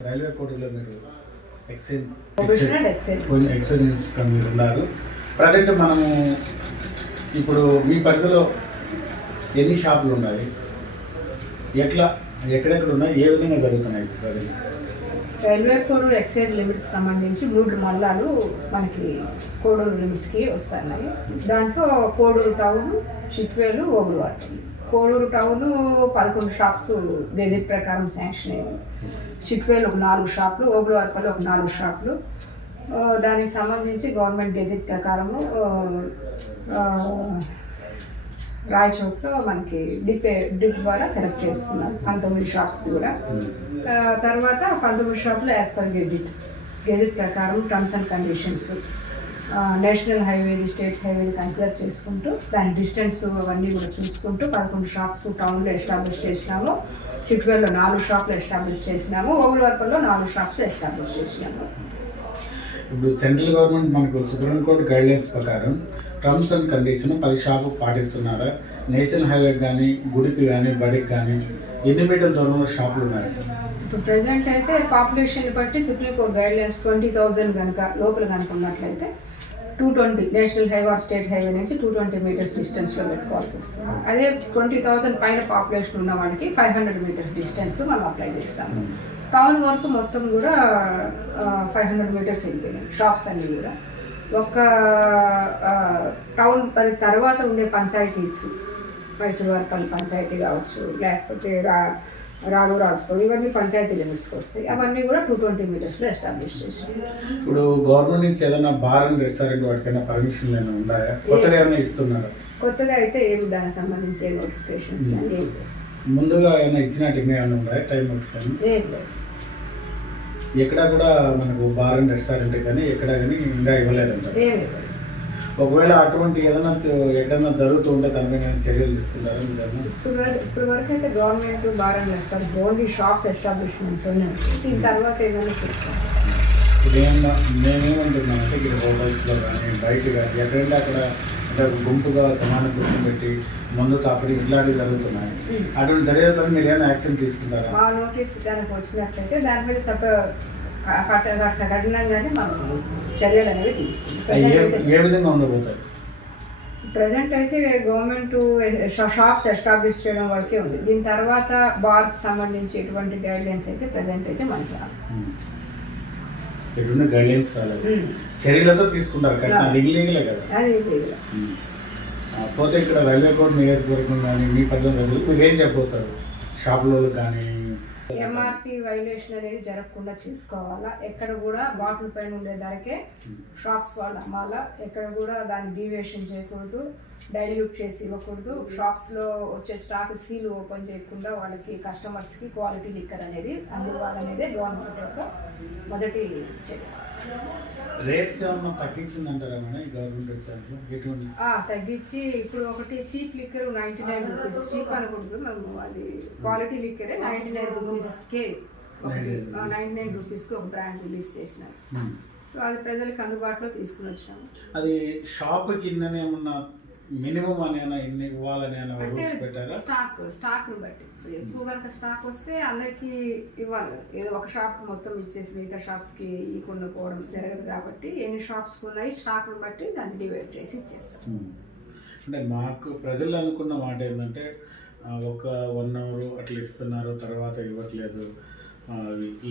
Railway కోర్టులో మీరు excise inspector మీరు ఉన్నారు. ప్రజెంట్ మనము ఇప్పుడు మీ పరిధిలో ఎన్ని షాపులు ఉన్నాయి? ఎట్లా ఎక్కడెక్కడ ఉన్నాయి? ఏ విధంగా జరుగుతున్నాయి present railway Koduru excise limits సంబంధించి మూడు మండలాలు మనకి కోడూరు లిమిట్స్కి వస్తున్నాయి. దాంట్లో కోడూరు టౌన్ చిట్వేలు ఓగులవారి కోడూరు టౌన్ పదకొండు షాప్స్ గెజిట్ ప్రకారం శాంక్షన్ అయ్యాయి. చిట్వేలు ఒక నాలుగు షాపులు ఓగులవారిపల్లి ఒక నాలుగు షాపులు. దానికి సంబంధించి గవర్నమెంట్ గెజిట్ ప్రకారము రాయచోట్లో మనకి డిపే డిప్ ద్వారా సెలెక్ట్ చేసుకున్నాం పంతొమ్మిది షాప్స్ కూడా. తర్వాత పంతొమ్మిది షాపులు యాజ్ పర్ గెజిట్. గెజిట్ ప్రకారం టర్మ్స్ అండ్ కండిషన్స్. నేషనల్ హైవేది స్టేట్ హైవేది కన్సిడర్ చేసుకుంటూ దాని డిస్టెన్స్ అవన్నీ కూడా చూసుకుంటూ పదకొండు షాప్స్ టౌన్లో ఎస్టాబ్లిష్ చేసినాము. చిట్వేల్లో నాలుగు షాపులు ఎస్టాబ్లిష్ చేసినాము. ఓగులవర్పల్లో నాలుగు షాప్స్ ఎస్టాబ్లిష్ చేసినాము. ఇప్పుడు సెంట్రల్ గవర్నమెంట్ మనకు సుప్రీంకోర్టు గైడ్లైన్స్ ప్రకారం టర్మ్స్ అండ్ కండిషన్ పది షాపు పాటిస్తున్నారా? నేషనల్ హైవే కానీ గుడికి కానీ బడికి కానీ ఎన్ని మీటర్ల దూరంలో షాపులు ఉన్నాయి? ఇప్పుడు ప్రజెంట్ అయితే పాపులేషన్ బట్టి సుప్రీంకోర్టు గైడ్లైన్స్ ట్వంటీ థౌజండ్ కనుక లోపల కనుక ఉన్నట్లయితే two twenty national highway or state highway నుంచి టూ ట్వంటీ మీటర్స్ డిస్టెన్స్లో పెట్టుకోవాల్సి వస్తుంది. అదే ట్వంటీ థౌజండ్ పైన పాపులేషన్ ఉన్న వాడికి ఫైవ్ హండ్రెడ్ మీటర్స్ డిస్టెన్స్ మనం అప్లై చేస్తాము టౌన్ వరకు మొత్తం కూడా ఫైవ్ హండ్రెడ్ మీటర్స్ వెళ్ళిపోయినాయి. షాప్స్ అన్నీ కూడా. ఒక టౌన్ పది తర్వాత ఉండే పంచాయతీస్ మైసూరు వారిపల్లి పంచాయతీ కావచ్చు లేకపోతే రా రాఘవరాజుపూర్ ఇవన్నీ పంచాయతీ లిమిట్స్కి వస్తాయి. అవన్నీ కూడా టూ ట్వంటీ మీటర్స్లో ఎస్టాబ్లిష్ చేసాం. ఇప్పుడు గవర్నమెంట్ నుంచి ఏదైనా బార్ అండ్ రెస్టారెంట్ వాటికైనా పర్మిషన్లు ఏమైనా ఉన్నాయా? కొత్తగా ఏమైనా ఇస్తున్నారా? కొత్తగా అయితే ఏమి దానికి సంబంధించి ఏ నోటిఫికేషన్స్ ఏం. ముందుగా ఏమైనా ఇచ్చినట్టు ఇంకా ఏమైనా ఉన్నాయా? టైం ఏం ఎక్కడ కూడా మనకు బార్ అండ్ రెస్టారెంట్ కానీ ఎక్కడ కానీ ఇంకా ఇవ్వలేదంట ఏం లేవు ఒకవేళ అటువంటి ఏదైనా ఎక్కడైనా జరుగుతూ ఉంటే దాని మీద ఏమైనా చర్యలు ఏమైనా? ఇప్పుడు వరకు- ఇప్పుడు వరకు అయితే government and restaurant only shops ఎస్టాబ్లిష్మెంట్లోనే ఉంది. దీని తర్వాత ఏమైనా చూస్తాం. ఇప్పుడు ఏమన్నా మేమేమంటున్నామంటే ఇక్కడ హోటల్స్లో కానీ బయట కానీ ఎక్కడంటే అక్కడ అంటే గుంపుగా సమానం కూర్చోబెట్టి మందు తాపడి ఇట్లాంటివి జరుగుతున్నాయి. అటువంటి జరిగేదని మీరు ఏమైనా యాక్షన్ తీసుకుంటారా? మా నోటీస్ కనుక వచ్చినట్లయితే దాని మీద సప కఠినంగానే మనం చర్యలు అనేవి తీసుకుంటాం. అవి ఏ విధంగా ఉండబోతాయి? ప్రజెంట్ అయితే గవర్నమెంట్ షాప్స్ ఎస్టాబ్లిష్ చేయడం వరకే ఉంది. దీని తర్వాత బార్కి సంబంధించి ఎటువంటి గైడ్ లైన్స్ అయితే ప్రజెంట్ అయితే మనకి రాదు గైడ్లైన్స్ రాలేదు. చర్యలతో తీసుకుంటారు కదా. అది. ఆ, పోతే ఇక్కడ రైల్వే కోర్టు నియోజకవర్గం కానీ మీ పద్ధతి మీరు ఏం చెప్పబోతారు? షాపులో కానీ ఎంఆర్పి వైలేషన్ అనేది జరగకుండా చూసుకోవాలా? ఎక్కడ కూడా బాటిల్ పైన ఉండే ధరకే షాప్స్ వాళ్ళు అమ్మాలా ఎక్కడ కూడా దాన్ని డీవియేషన్ చేయకూడదు డైల్యూట్ చేసి ఇవ్వకూడదు. షాప్స్లో వచ్చే స్టాక్ సీల్ ఓపెన్ చేయకుండా వాళ్ళకి కస్టమర్స్కి క్వాలిటీ లిక్కర్ అనేది అందివ్వాలనేదే గవర్నమెంట్ యొక్క మొదటి చర్య. రేట్స్ ఏమన్నా తగ్గించిందంటారా మేడం ఈ గవర్నమెంట్ ఎటువంటి? తగ్గించి ఇప్పుడు ఒకటి cheap liquor ninety nine rupees. Cheap అనకూడదు మేము అది క్వాలిటీ లిక్కరే నైంటీ నైన్ రూపీస్కే ఒకటి నైంటీ నైన్ రూపీస్కి ఒక బ్రాండ్ రిలీజ్ చేసినారు. సో అది ప్రజలకు అందుబాటులో తీసుకుని వచ్చినాము. అది షాప్ కిందనే ఏమన్నా మినిమం అని అయినా ఇన్ని ఇవ్వాలని రూల్స్ పెట్టారా? స్టాక్ స్టాక్ను బట్టి. ఎక్కువ కనుక స్టాక్ వస్తే అందరికీ ఇవ్వాలి కదా. ఏదో ఒక షాప్ మొత్తం ఇచ్చేసి మిగతా షాప్స్కి ఇవ్వకుండా పోవడం జరగదు కాబట్టి ఎన్ని షాప్స్ ఉన్నాయి స్టాక్ను బట్టి దాన్ని డివైడ్ చేసి ఇచ్చేస్తాం. అంటే మాకు ప్రజలు అనుకున్న మాట ఏంటంటే ఒక వన్ అవర్ అట్లా ఇస్తున్నారు తర్వాత ఇవ్వట్లేదు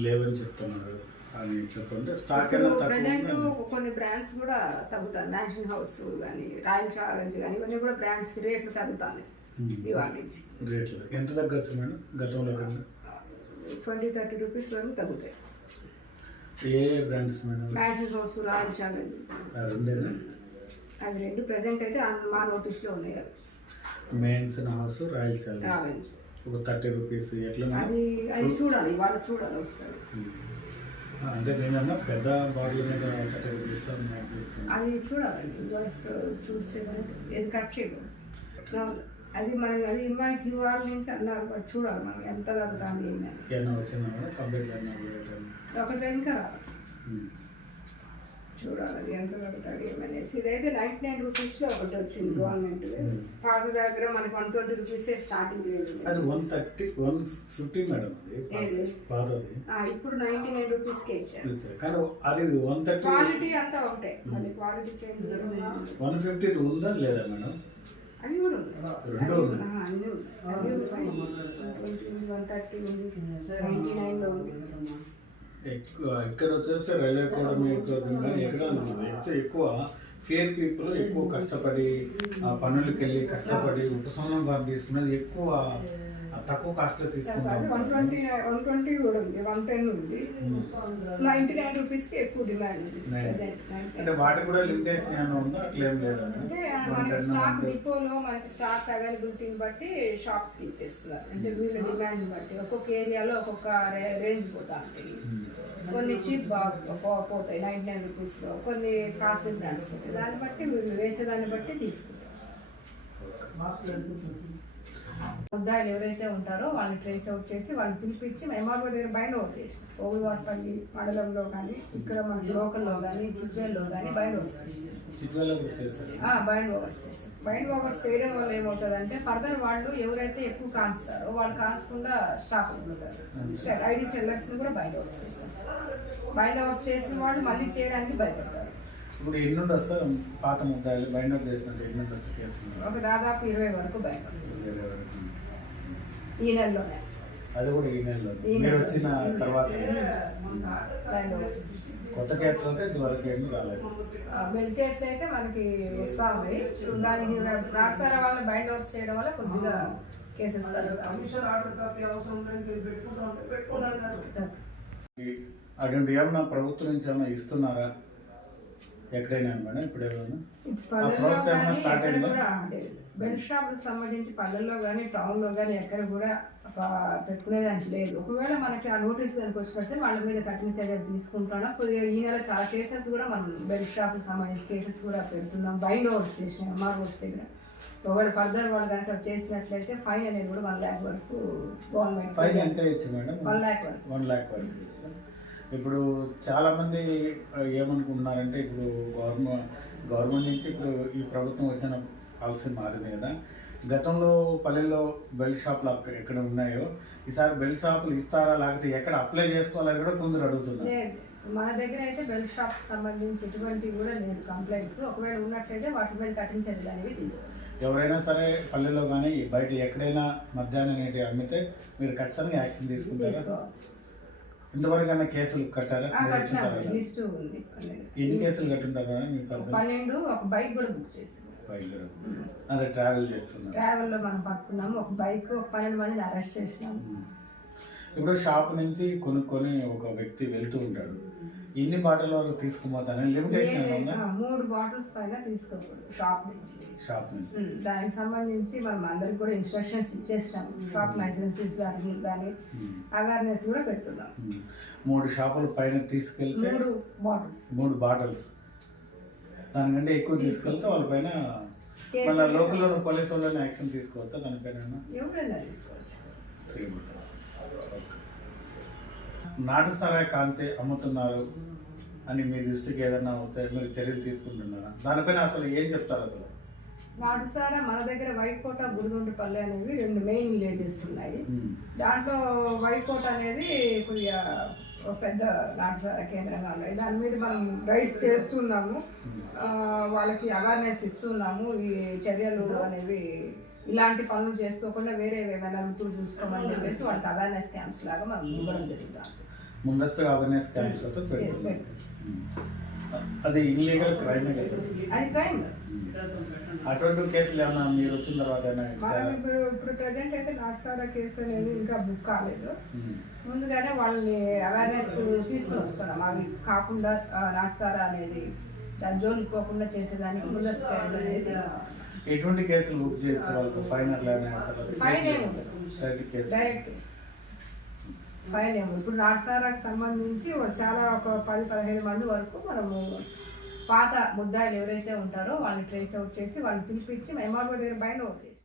లేవని చెప్తున్నారు. అని చెప్తుంటే స్టాక్ ప్రజెంట్ కొన్ని బ్రాండ్స్ కూడా తగ్గుతాయి. మ్యాన్షన్ హౌస్ కానీ రాయల్ ఛాలెంజ్ కానీ ఇవన్నీ కూడా బ్రాండ్స్కి రేట్లు తగ్గుతాయి ఉమ్. ఇవాళ నుంచి. రేట్లు. ఎంత తగ్గచ్చు మేడం? గతంలో ట్వంటీ థర్టీ రూపీస్ వరకు తగ్గుతాయి. ఏ brands madam? Mansion house royal challenge రెండేనా? అవి రెండు ప్రజెంట్ అయితే మా నోటీస్లో ఉన్నాయి మెయిన్స్ హౌస్ రాయల్ ఛాలెంజ్ ఒక థర్టీ రూపీస్ ఎట్లా? అది అది చూడాలి. వాళ్ళు చూడాలి ఉమ్. ఆ, అంటే పెద్ద బాటిల్ మీద. అది చూడాలండి ఇన్వాయిస్ చూస్తే ఇది కట్ చేయడం. అది మనకి అది ఇన్వాయిస్ ఇవాళ నుంచి అన్నారు బట్ చూడాలి మనం ఎంత తగ్గుతుంది ఒకటి ఇంకా రాదు ఉమ్. చూడాలి. అది ఎంత తగ్గుతుంది ఏమనేసి. ఇదైతే నైంటీ నైన్ రూపీస్లో ఒకటి వచ్చింది గవర్నమెంట్. పాత దగ్గర మనకి వన్ ట్వంటీ రూపీస్ స్టార్టింగ్ లేదు. అది one thirty one fifty madam ఇప్పుడు నైంటీ నైన్ రూపీస్కే ఇచ్చారు. కానీ అది వన్ థర్టీ క్వాలిటీ అంతా ఒకటే. మళ్ళీ క్వాలిటీ చేంజ్ వన్ ఫిఫ్టీ ఉందా లేదా మేడం? అవి కూడా ఉన్నాయి. అన్నీ వన్ థర్టీ ఉంది. నైంటీ నైన్లో ఉంది. ఇక్కడ వచ్చేసి రైల్వే కూడా మీకు ఎక్కడ ఎక్కువ ఎక్కువ ఫేర్ పీపుల్ ఎక్కువ కష్టపడి ఆ, పనులకు వెళ్ళి కష్టపడి ఉపశమనం తీసుకున్నది తీసుకునేది ఎక్కువ తక్కువ కాస్ట్లో తీసుకుంటాం వన్ ట్వంటీ వన్ ట్వంటీ కూడా ఉంది వన్ టెన్ ఉంది. నైంటీ నైన్ రూపీస్కి ఎక్కువ డిమాండ్ ఉంది. ప్రెసెంట్ అంటే వాటికి కూడా లిమిటేషన్ ఏమైనా ఉందా? అట్లా ఏం లేదా? అంటే మనకి స్టాక్ డిపోలో మనకి స్టాక్ అవైలబిలిటీని బట్టి షాప్స్కి ఇచ్చేస్తున్నారు. అంటే వీళ్ళ డిమాండ్ బట్టి ఒక్కొక్క ఏరియాలో ఒక్కొక్క రే- రేంజ్ పోతా ఉంటాయి. కొన్ని చీప్ పోతాయి నైంటీ నైన్ రూపీస్లో కొన్ని కాస్ట్లీ బ్రాండ్స్ పోతాయి. దాన్ని బట్టి వేసేదాన్ని బట్టి తీసుకుంటారు. ముద్దాయిలు ఎవరైతే ఉంటారో వాళ్ళని ట్రేస్ అవుట్ చేసి వాళ్ళని పిలిపించి ఎంఆర్ఓ దగ్గర బైండ్ ఓవర్ చేసి ఓగులవారిపల్లి మండలంలో కానీ ఇక్కడ మన లోకల్లో కానీ చిట్వేల్లో కానీ బైండ్ ఓవర్స్ చేసి బైండ్ ఓవర్స్ చేసి బైండ్ ఓవర్స్ చేయడం వల్ల ఏమవుతుందంటే ఫర్దర్ వాళ్ళు ఎవరైతే ఎక్కువ కాంచుతారో వాళ్ళు కాంచకుండా స్టాక్ ఉంటారు ఐడి సెల్లర్స్ని కూడా బైండ్ ఓవర్స్ చేశారు బైండ్ ఓవర్స్ చేసిన వాళ్ళు మళ్ళీ చేయడానికి భయపడతారు. ఇప్పుడు ఎన్ని ఉండొచ్చు సార్ పాత ముద్దాయిలు బైండ్ అప్ చేసినట్టు ఎన్ని ఉండొచ్చు కేసులు ఒక దాదాపు ఇరవై వరకు వేరే వరకు. ఈ నెలలోనే అది కూడా ఈ నెలలో. ఈ మీరు నెలలో. వచ్చిన తర్వాత. కొత్త కేసులు అయితే ఇంతవరకు ఏమీ రాలేదు. బిల్ కేసులు అయితే మనకి వస్తా ఉంది దానికి రాసారా వాళ్ళ బైండ్ ఓవర్స్ చేయడం వల్ల కొద్దిగా కేసెస్ ఈ- అటువంటి ఏమన్నా ప్రభుత్వం నుంచి ఏమైనా ఇస్తున్నారా? ఎక్కడైనా మేడం? ఇప్పుడు ఏమైనా పల్లెల్లో process ఏమైనా కానీ start ఎక్కడ అయిందా? కూడా లేదు. బెల్ షాప్కి సంబంధించి పల్లెల్లో కానీ టౌన్లో కానీ ఎక్కడ కూడా పెట్టుకునేదానికి లేదు. ఒకవేళ మనకి ఆ నోటీస్ కనుక వచ్చి పెడితే వాళ్ళ మీద కఠిన చర్యలు తీసుకుంటున్నాం కొద్దిగా ఈ నెల చాలా కేసెస్ కూడా మనం బెల్ షాప్కి సంబంధించి కేసెస్ కూడా పెడుతున్నాం. బైండ్ ఓవర్స్ చేసినాం ఎంఆర్ఓస్ దగ్గర. ఒకవేళ ఫర్దర్ వాళ్ళు కనుక చేసినట్లయితే ఫైన్ అనేది కూడా వన్ ల్యాక్ వరకు గవర్నమెంట్ వన్ ల్యాక్ వరకు. వన్ ల్యాక్ వరకు. ఇప్పుడు చాలా మంది ఆ, ఏమనుకుంటున్నారంటే ఇప్పుడు గవర్నమెంట్ గవర్నమెంట్ నుంచి ఇప్పుడు ఈ ప్రభుత్వం వచ్చిన పాలసీ మారింది కదా. గతంలో పల్లెల్లో బెల్ట్ షాపులు ఎక్కడ ఉన్నాయో ఈసారి బెల్ట్ షాపులు ఇస్తారా లేకపోతే ఎక్కడ అప్లై చేసుకోవాలని కూడా కొందరు అడుగుతున్నారు. మన దగ్గర అయితే బెల్ షాప్స్ సంబంధించి ఎటువంటి కూడా లేదు కంప్లైంట్స్. ఒకవేళ ఉన్నట్లయితే వాటి మీద కఠిన చర్యలు అనేవి తీసుకుంటాం ఎవరైనా సరే పల్లెల్లో కానీ బయట ఎక్కడైనా మధ్యాహ్నం నేటి అమ్మితే మీరు ఖచ్చితంగా యాక్షన్ తీసుకుంటారా? ఇంతవరకు కేసులు కట్టారా? లిస్టు ఉంది. ఎన్ని కేసులు కట్టుంటారు పన్నెండు ఒక బైక్ కూడా బుక్ చేసింది అదే ట్రావెల్ చేస్తున్నారు ట్రావెల్లో మనం పట్టుకున్నాము. ఒక బైక్ ఒక పన్నెండు మందిని అరెస్ట్ చేసినాము. ఇప్పుడు షాప్ నుంచి కొనుక్కొని ఒక వ్యక్తి వెళ్తూ ఉంటాడు. ఎన్ని బాటల వరకు తీసుకుపోతాను లిమిటేషన్ ఉందా? మూడు బాటిల్స్ పైన తీసుకోకూడదు షాప్ నుంచి. షాప్ నుంచి. దానికి సంబంధించి మనం అందరికి కూడా ఇన్స్ట్రక్షన్స్ ఇచ్చేసినాము. షాప్ లైసెన్సెస్ కానీ కానీ. అవేర్నెస్ కూడా పెడుతున్నాం. మూడు షాపుల పైన తీసుకెళ్తే మూడు బాటిల్స్. మూడు బాటిల్స్. దానికంటే ఎక్కువ తీసుకెళ్తే. వాళ్ళ పైన మళ్ళీ లోకల్లో పోలీసు వాళ్ళని యాక్షన్ తీసుకోవచ్చా? దానిపైన ఎవరైనా తీసుకోవచ్చు త్రీ బాటిల్స్ నాటు సరాయి కాంచి అమ్ముతున్నారు అని మీ దృష్టికి ఏదైనా వస్తే మీరు చర్యలు తీసుకుంటున్నారా? దానిపైన అసలు ఏం చెప్తారు అసలు? నాటుసారా మన దగ్గర వైకోట బుడిగుండిపల్లి అనేవి రెండు మెయిన్ విలేజెస్ ఉన్నాయి. దాంట్లో వైకోట అనేది కొద్దిగా ఒక పెద్ద నాటుసారా కేంద్రంగా ఉన్నాయి. దాని మీద మనం రైడ్స్ చేస్తున్నాము. వాళ్ళకి అవేర్నెస్ ఇస్తున్నాము. ఈ చర్యలు అనేవి ఇలాంటి పనులు చేసుకోకుండా వేరే ఏమైనా రుతులు చూసుకోమని చెప్పేసి వాళ్ళకి అవేర్నెస్ క్యాంప్స్ లాగా మనం ఇవ్వడం జరుగుతుంది ముందస్తుగా అవేర్నెస్ క్యాంప్స్తో పెడుతున్నారు. అది ఇన్లీగల్ క్రైమ్ అది క్రైమ్ అటువంటి కేసులు ఏమైనా మీరు వచ్చిన తర్వాత మనం? ఇప్పుడు ఇప్పుడు ప్రజెంట్ అయితే నాటుసారా కేసు అనేది ఇంకా బుక్ కాలేదు. ఉమ్. ముందుగానే వాళ్ళని అవేర్నెస్ తీసుకుని వస్తున్నాం. అవి కాకుండా నాటుసారా అనేది దాని జోలికి పోకుండా చేసేదానికి ముందస్తు చర్యలు అనేది తీసుకుంటాం ఎటువంటి కేసులు బుక్ చేయొచ్చు వాళ్ళకు? ఫైన్ అట్లా ఫైన్ ఏమి ఉండదు. Direct case. ఫైన్ ఏమో. ఇప్పుడు నాటుసారాకు సంబంధించి చాలా ఒక పది పదిహేను మంది వరకు మనము పాత ముద్దాయిలు ఎవరైతే ఉంటారో వాళ్ళని ట్రేస్ అవుట్ చేసి వాళ్ళని పిలిపించి ఎంఆర్ఓ దగ్గర బయట అవుట్ చేసి